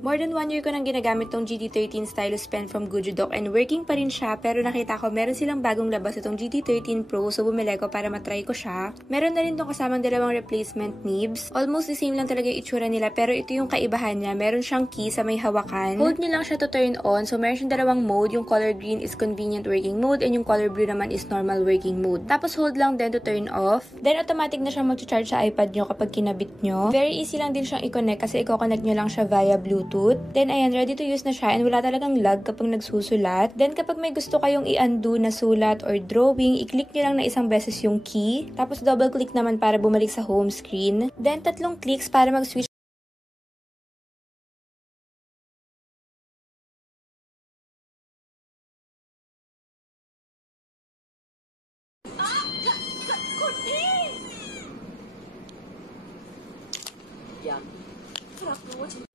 More than 1 year ko nang ginagamit tong GT13 Stylus Pen from Gujudoc and working pa rin siya, pero nakita ko meron silang bagong labas itong GT13 Pro, so bumili ko para matry ko siya. Meron na rin tong kasamang dalawang replacement nibs. Almost the same lang talaga yung itsura nila, pero ito yung kaibahan niya. Meron siyang key sa may hawakan. Hold nyo lang siya to turn on, so meron siyang dalawang mode. Yung color green is convenient working mode and yung color blue naman is normal working mode. Tapos hold lang din to turn off. Then automatic na siyang mag-charge sa iPad nyo kapag kinabit nyo. Very easy lang din siyang i-connect kasi i-connect nyo lang siya via Bluetooth. Then ayan, ready to use na siya and wala talagang lag kapag nagsusulat. Then kapag may gusto kayong i-undo na sulat or drawing, i-click nyo lang na isang beses yung key. Tapos double click naman para bumalik sa home screen. Then 3 clicks para mag-switch. Yan. Sarap